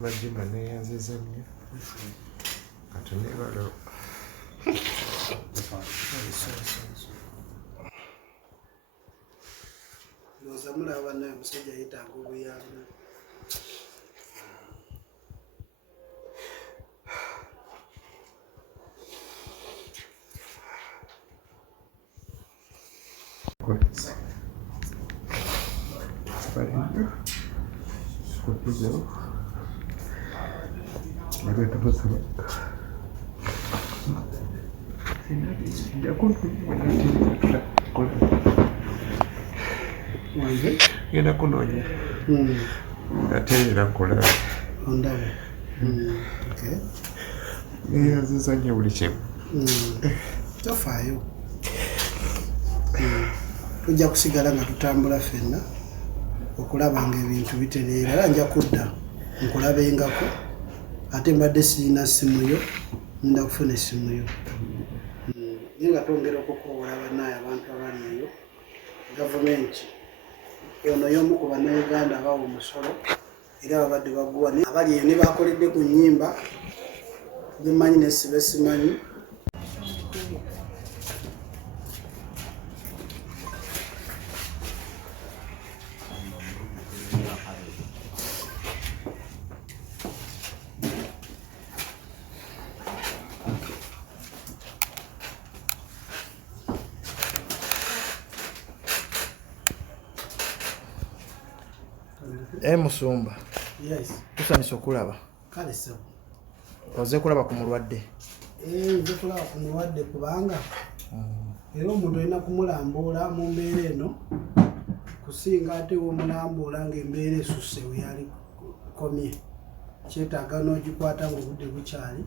Majima neyanziza nnyo katone balo ndowooza mulaba naye omusajja yeetaaga obuyambi. ngenda kunoonya ate era nkola ondabe neyanziza nnyo buli kimu. Tofaayo, tujja kusigala nga tutambula ffenna okulaba nga ebintu bitereera. Era nja kudda nkulabengako, ate mbadde sirina ssimu yo, nda kufuna essimu yo naye nga twongera okukoowoola bannaye abantu abali eyo. Gavumenti ono y'omu ku bannayuganda abawa omusolo era babadde baguwa abali eyo ne bakoledde ku nnyimba bemanyi nesibe simanyi. Musumba. Yes. Tusanyusa okulaba. Kale sebo. Oze kulaba ku mulwadde. Nze kulaba ku mulwadde kubanga era omuntu alina kumulambuula mu mbeera eno kusinga ate womulambuula ng'embeera esusse we yali komye. Kyetaaga n'ogikwata ng'obudde bukyali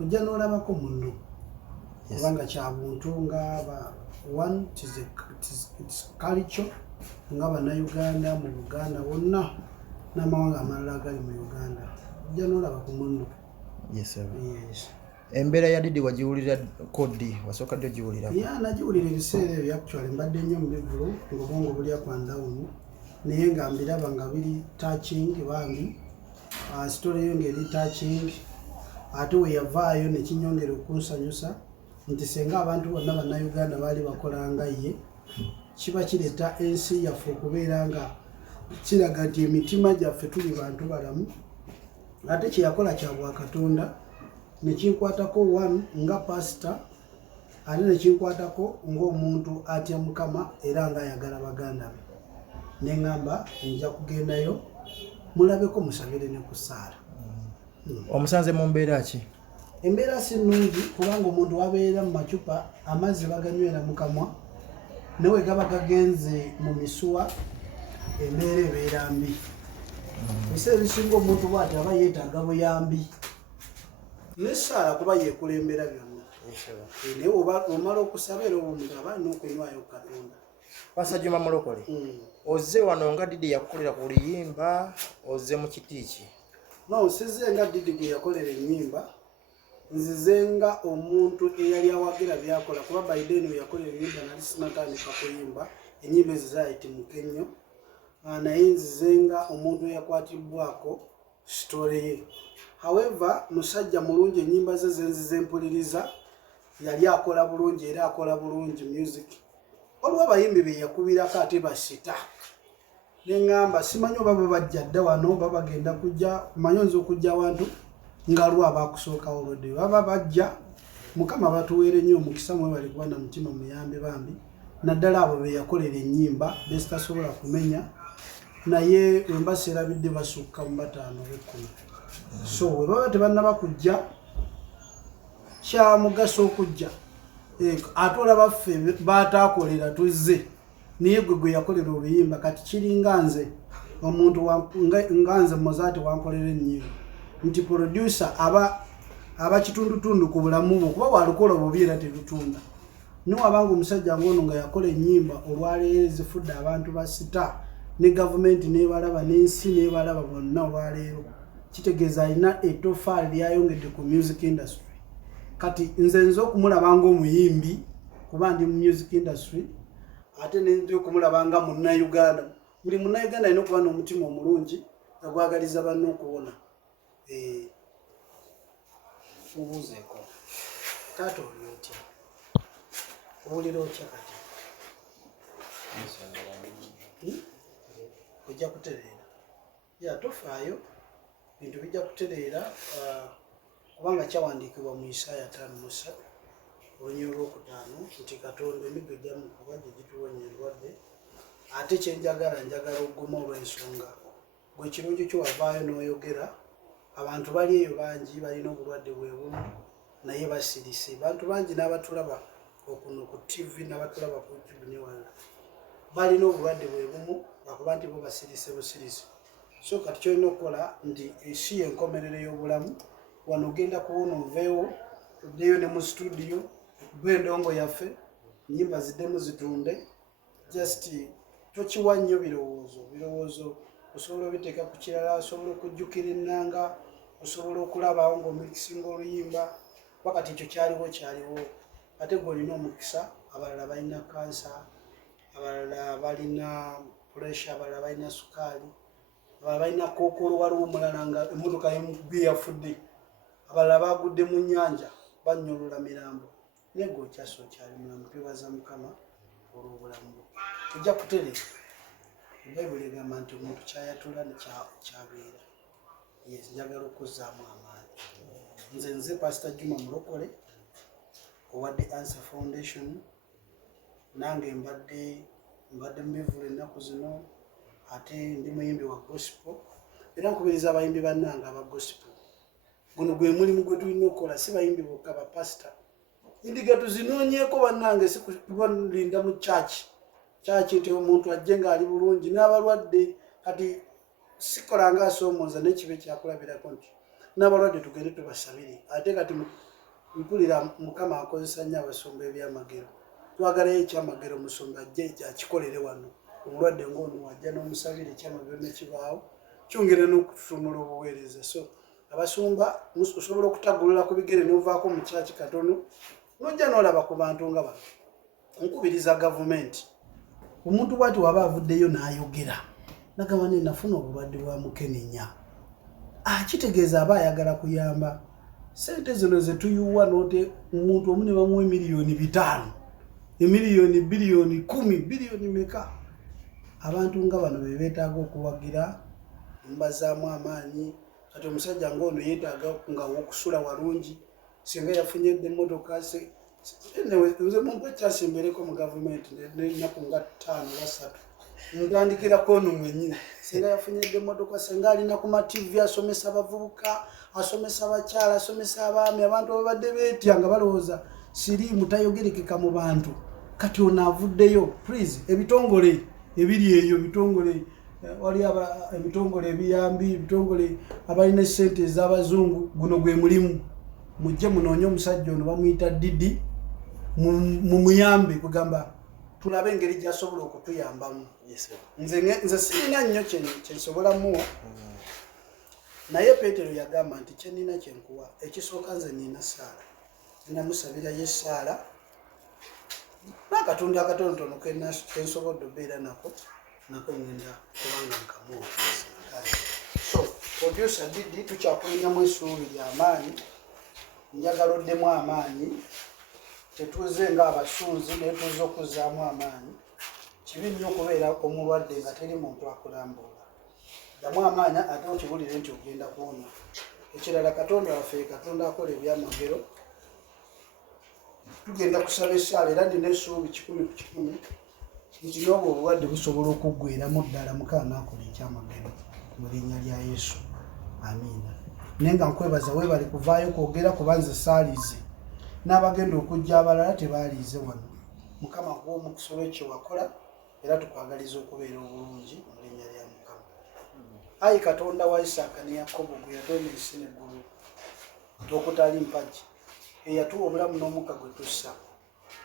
ojja n'olabako munno kubanga kya buntu nga one it's culture nga bannayuganda mu Buganda wonna n'amawanga amalala agali mu Uganda ojja n'olaba ku munno. Yes, sir. Yes. Embeera ya Diddy wagiwulira kodi wasooka ddi ogiwulira? Nagiwulira ebiseera ebyo actually mbadde nnyo mu bivulu ng'obwongo bulya kwandawuno naye nga mbiraba nga biri touching bambi story yo ng'eri touching ate we yavaayo ne kinyongera okunsanyusa nti senga abantu bonna bannayuganda baali bakola nga ye kiba kireeta ensi yaffe okubeera nga kiraga nti emitima gyaffe tuli bantu balamu. Ate kyeyakola kya Bwakatonda nekinkwatako one nga pastor ate nekinkwatako ng'omuntu atya Mukama era nga ayagala baganda be. Neŋŋamba nja kugendayo mulabeko musabire ne ku Saara. Omusanze mu mbeera ki? Embeera si nnungi kubanga omuntu wabeera mu macupa amazzi baganywera mu kamwa newe gaba gagenze mu misuwa embeera ebeera mbi. Ebiseera ebisinga omuntu bw'ati aba yeetaaga buyambi ne Saara kuba yeekulembera byonna. Naye omala okusaba era omuntu aba alina okwenywayo ku Katonda. Pastor Juma Mulokole, ozze wano nga Diddy yakukolera ku luyimba ozze mu kiti ki? No, sizze nga Diddy gwe yakolera ennyimba, nzize nga omuntu eyali awagira byakola kuba Biden we yakolera ennyimba nali sinatandika kuyimba ennyimba ezo zaayitimuka ennyo. Naye nzize nga omuntu eyakwatibwako story ye. However, musajja mulungi, ennyimba ze zenzize mpuliriza yali akola bulungi era akola bulungi music. Olwo abayimbi be yakubirako ate basita. Neŋŋamba simanyi oba bajja dda wano oba bagenda kujja, manyi nze okujja wantu nga lwa abakusookawo olwedde baba bajja. Mukama batuweere nnyo omukisa mwe bali kuba na mutima muyambe bambi. Naddala abo be yakolera ennyimba besitasobola kumenya naye wemba serabidde basukka mu 5 be 10. So we baba tebannaba kujja kya mugaso okujja ate olaba ffe baataakolera tuzze naye gwe yakolera oluyimba kati kiringa nze omuntu nga nze Mozaati wankolera ennyimba nti producer aba kitundutundu ku bulamu bwo kuba walukola obubi era tebitunda niwabanga omusajja ngono nga yakola ennyimba olwaleero ezifudde abantu basita ne gavumenti nebalaba n'ensi nebalaba bonna olwaleero kitegeeza alina ettofaali lyayongedde ku music industry kati nze okumulaba ng'omuyimbi kuba ndi mu music industry ate nenzio okumulaba nga munnauganda buli munnauganda alina okuba n'omutima omulungi agwagaliza banne okuwona ubuuzeeko taata oli otya owulira otya kati ojja kutereera tofaayo bintu bijja kutereera kubanga kyawandiikibwa mu Isaaya 5:3 olunyiri olwokutaano nti Katonda emiggo gyamu kuba gye gituwonya endwadde ate kyenjagala njagala okuguma olw'ensonga gwe ekirungi kyo wavaayo n'oyogera abantu bali eyo bangi balina obulwadde bwebumu naye basirise bantu bangi n'abatulaba okuno ku TV n'abatulaba ku YouTube newala balina obulwadde bwebumu bakuba nti bo basirise busirise so kati kyolina okukola nti esi enkomerero y'obulamu wano ogenda kuwona oveewo oddeyo ne mu studio okuba endongo yaffe nnyimba ziddemu zitunde just tokiwa nnyo birowoozo osobola obiteeka ku kirala osobola okujjukira ennanga osobola okulabawo ng'omikisinga oluyimba wakati ekyo kyaliwo ate gw'olina omukisa abalala balina kansa abalala balina puresha abalala balina sukaali abalala balina kookolo waliwo omulala nga emmotoka yemugbi yafudde abalala bagudde mu nnyanja bannyolola mirambo naye gwe okyasa okyali mulamu twebaza Mukama olw'obulamu bwo tujja kuterera Bayibuli egamba nti omuntu kyayatula nekyabeera njagala okuzzaamu amaanyi nze Pastor Juma Mulokole owadde Answer Foundation nange mbadde mubivula ennaku zino ate ndi muyimbi wa gospel era nkubiriza abayimbi bannange aba gospel guno gwe mulimu gwe tulina okukola si bayimbi bokka bapasita indiga tuzinoonyeeko bannange si kubalinda mu kyaki nti omuntu ajje ng'ali bulungi n'abalwadde kati sikola nga asoomooza n'ekibe kyakulabirako nti n'abalwadde tugende tubasabire ate kati mpulira Mukama akozesa nnyo abasumba ebyamagero twagalayo ekyamagero omusumba ajje kyakikolere wano omulwadde ng'ono wajja n'omusabire ekyamagero nekibaawo kyongera n'okututumula obuweereza so abasumba osobola okutagulula ku bigere n'ovaako mu kyaki katono n'ojja n'olaba ku bantu nga bano nkubiriza gavumenti omuntu bwati waba avuddeyo n'ayogera nagamba nafuna obulwadde bwa mukenenya kitegeeza aba ayagala kuyamba sente zino zetuyuwa note omuntu omu ne bamuwa miliyoni 5 emiliyoni biliyoni 10 biliyoni meka abantu nga bano beetaaga okuwagira mbazaamu amaanyi kati omusajja ng'ono yeetaaga nga okusula walungi singa yafunyedde emmotoka nze muntu ekyasembereko mu gavumenti n'ennaku nga 5 oba 3 ntandikirako ono mwennyini singa yafunyedde emmotoka singa alina ku mativi asomesa abavubuka asomesa abakyala asomesa abaami abantu babadde beetya nga balowooza siriimu tayogerekeka mu bantu kati ono avuddeyo please ebitongole ebiri eyo bitongole wali ebitongole ebiyambi ebitongole abalina essente ez'abazungu guno gwe mulimu mujje munoonye omusajja ono bamuyita Didi mumuyambe kugamba tulabe engeri gy'asobola okutuyambamu nze sirina nnyo kyensobola muwa naye Peetero yagamba nti kyenina kyenkuwa ekisooka nze nina Saala ninamusabirayo Saala n'akatundu akatonotono kensobodde obeera nako ngenda kubanga nkamuwa so producer Didi tukyakulinyamu essuubi ly'amaanyi njagala oddemu amaanyi tetuze ng'abasunzi naye tuze okuzzaamu amaanyi kibi nnyo okubeera omulwadde nga teri muntu akulambula ddamu amaanyi ate okibulire nti ogenda kuwona ekirala Katonda waffe Katonda akola ebyamagero tugenda kusaba essaala era ndina essuubi 100 nti n'obwo obulwadde busobola okuggweeramu ddala Mukama akola ekyamagero mu linnya lya Yesu amiina naye nga nkwebaza weebale kuvaayo kwogera kuba nze saalize n'abagenda okujja abalala tebaaliize wano Mukama kuba omukisa olw'ekyo wakola era tukwagaliza okubeera obulungi mu linnya lya Mukama ayi Katonda wa Isaaka ne Yakobo gwe yatonda ensi n'eggulu okutali mpagi eyatuwa obulamu n'omukka gwe tussa.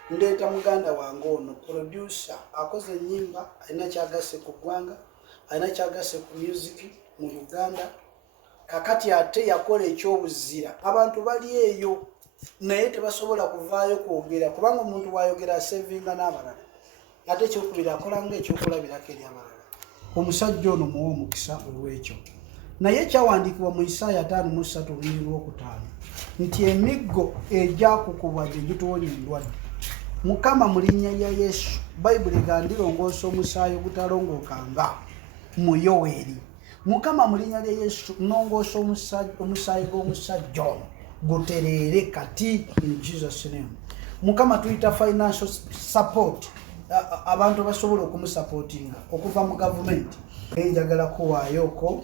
Ndeeta muganda wange ono producer akoze ennyimba, alina kyagasse ku ggwanga, alina kyagasse ku music mu Uganda. Kakati ate yakola ekyobuzira, abantu bali eyo naye tebasobola kuvaayo kwogera, kubanga omuntu wayogera asevinga n'abalala. Ate ekyokubiri akola ng'ekyokulabirako eri abalala. Omusajja ono muwa omukisa olw'ekyo. Naye kyawandiikibwa mu Isaaya 53:5 nti emiggo egyakukubwa gye gituwonya endwadde. Mukama mu linnya lya Yesu, Bayibuli gandirongoosa omusaayi ogutalongookanga mu Yoweeri. Mukama mu linnya lya Yesu nongoosa omusaayi gw'omusajja ono gutereere kati in Jesus name. Mukama tuyita financial support, abantu basobola okumusupportinga okuva mu gavumenti. Njagala kuwaayoko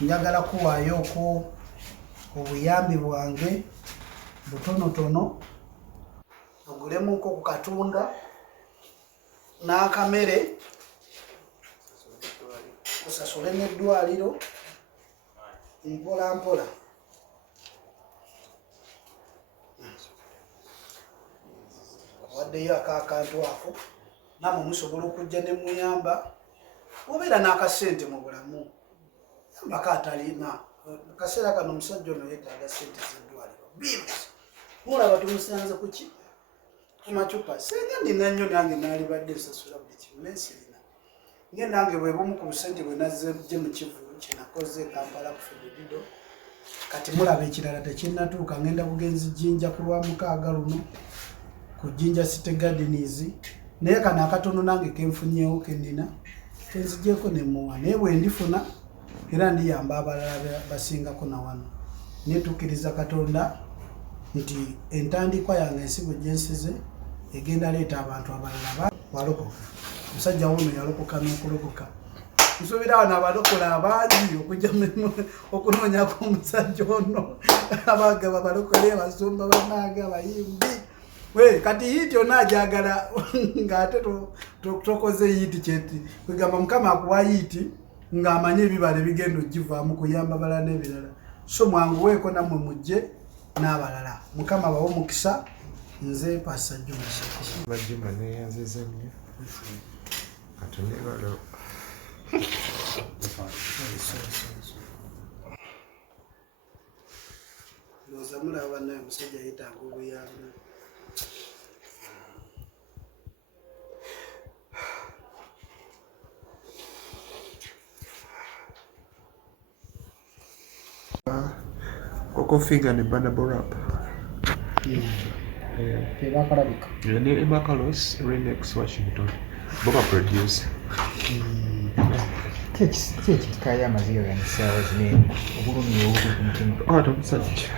njagala kuwaayoko obuyambi bwange butonotono, ogulemuko ku katunda n'akamere, osasule n'eddwaliro mpola mpola. Waddeyo akantu ako namwe musobola okujja ne muyamba. Obeera n'akasente mu bulamu, yambako atalina. Kaseera kano omusajja ono yeetaaga sente z'eddwaliro bibuzi. Mulaba tumusanze kuki? Ku macupa. Senga ndina nnyo nange naalibadde nsasula buli kimu n'ensirina. Nge nange bwe bumu ku busente bwe nazze mu Kivu kye nakoze Kampala ku Federido. Kati mulaba ekirala tekinnatuuka, ngenda bugenzi Jinja ku Lwamukaaga luno ku Jinja City Gardens. Naye kano akatono nange kenfunyeewo kennina kenzigyeko ne muwa. Naye bwe ndifuna era ndiyamba abalala basingako na wano. Naye tukkiriza Katonda nti entandikwa yange ensigo gye nsize egenda leeta abantu abalala balokoka. Omusajja wuno yalokoka n'okulokoka. Nsuubira wano abalokola abangi okujja okunoonyako omusajja ono. Abagaba balokole, basumba bannange, abayimbi. Kati yiiti yonna agyagala ng'ate tokoze yiiti kyeti. Kwegamba Mukama akuwa yiiti ng'amanye ebibala ebigenda ogivaamu kuyamba balala n'ebirala. So mwanguweeko nammwe mujje n'abalala. Mukama bawe omukisa. Nze Pastor Jones. Bajjima neeyanziza nnyo. Katonda ebalo. Ndowooza mulaba naye omusajja yeetaaga obuyambi. Coco Finger ne Bannable Rap. Tebakalabika. Ne Makalos Remix Washington. Boba produce. Kiki amaziga gano essaawa zino obulumi obuli ku mutima. Ate omusajja.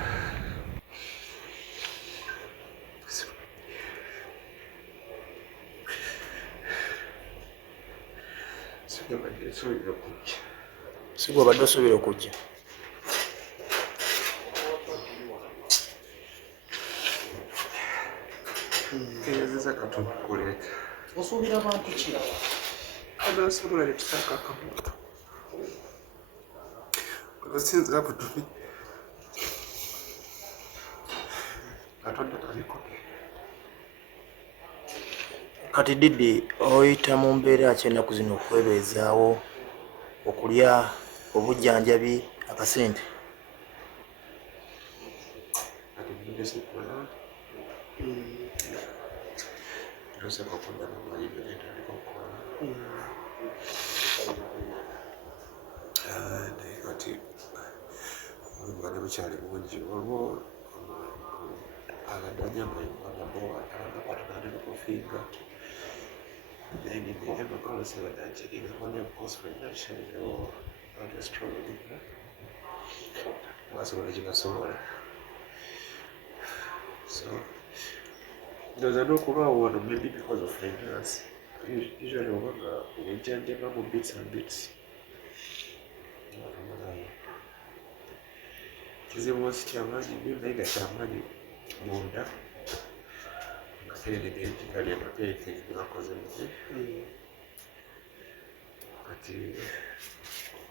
Sigwa badde osuubira okujja. Keeyazizza Katonda kuleeta. Osuubira bantu ki? Anasobola ne tusaaka akamoto. Osinza butubi. Katonda talikoke. Kati Didi oyita mu mbeera ki ennaku zino okwebeezaawo, okulya obujjanjabi, akasente? Kati mbese kukola. Ndoza Katonda n'amayinja n'entandika okukola. Naye kati obulwadde bukyali bungi. Waliwo abadde amayinja abakwatana ne Coco Finger. Then in the end, Makalos said that checking up on your post-production or the struggle with that. That's what I saw. So, there's no one, maybe because of finance. Usually, we change them bits and bits. Kizibu ky'amaanyi nnyo naye nga ky'amaanyi munda. Kali amapeete gebakoze muze. kati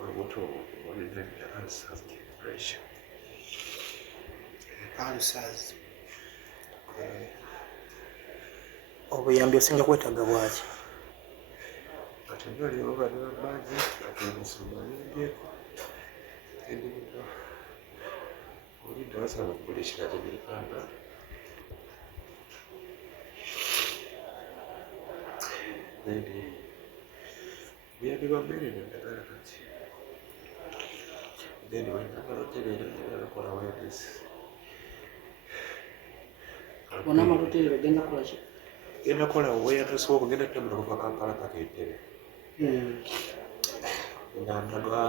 olubuto olina ulcers depression ulcers. obuyambi osinga kwetaaga bwaki? kati nyo lyobadde bamaanyi ate omusumba nindyeko endibika olidde basaba okugula ekirala ebirikanda then buyambi bwa mmere nendagala kati then wenagala otereera ngerakola webisi Bona amahoteli bagenda kukola ki? genda kola weyatasobola okugenda ttambula kuva Kampala paka Entebbe ngandaga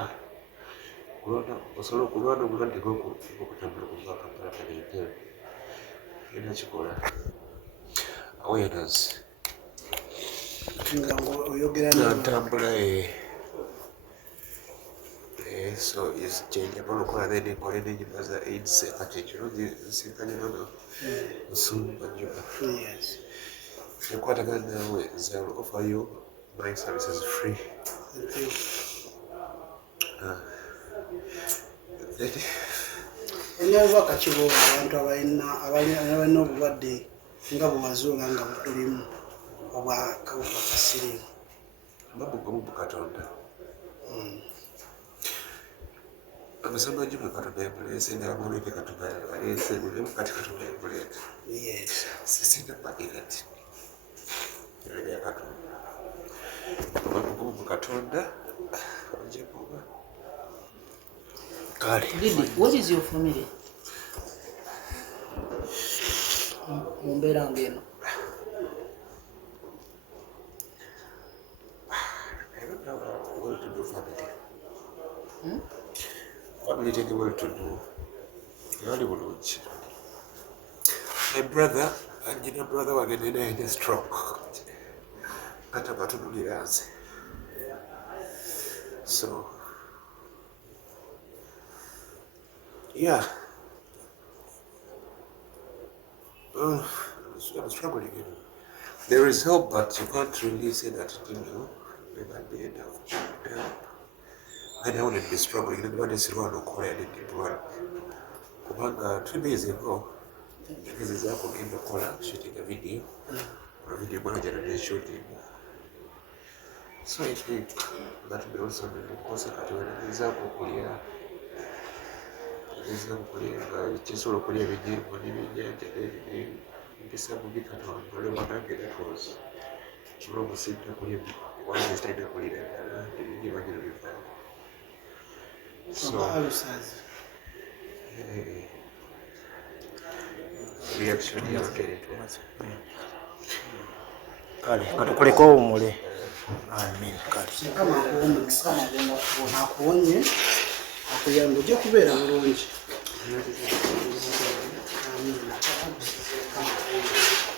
osobola okulwana obulwadde bwokutambula kuva Kampala paka Entebbe genda kikola awareness Nga oyogera ntambula so kyenjagala okukola then nkole n'enyuma za AIDS kati ekirungi nsinkanye nono nsumba njuba yes. enkwatagana naawe nzala offer you my services free Enyabubaka kibuuza abantu abalina obulwadde nga bwewazuula nga bulimu obwakawuka ka siriimu. babugamu mu Katonda amasamba njuba Katonda yamuleese n'amuleete Katonda yaleese bulemu kati Katonda yamuleete Yes. sisina bbadi kati ya Katonda babugamu mu Katonda ojebuba kale Didi, what is your family? Mumbera ngeno. well to do family. Family take well to do. Very bulungi. My brother, and brother wagenda naye ne stroke. Kata batunulira nze. So, yeah. I'm struggling. There is help, but you can't really say that you know. Maybe be enough help. And I wouldn't be struggling. Everybody is wrong or quiet in the world. Kubanga 2 days ago, this is up in the corner shooting a video. A video manager and shooting. So I think that will also be the concept that when is up clear. Is up clear. Just all clear with you when you get it. This is a big one. That was Robo Center clear. One is tied up clear. So, ulcers. reaction here. kale katukoleko owumule. Amen. Kale Mukama akuwa omukisa akuwonye akuyambe ojja kubeera bulungi. Amen.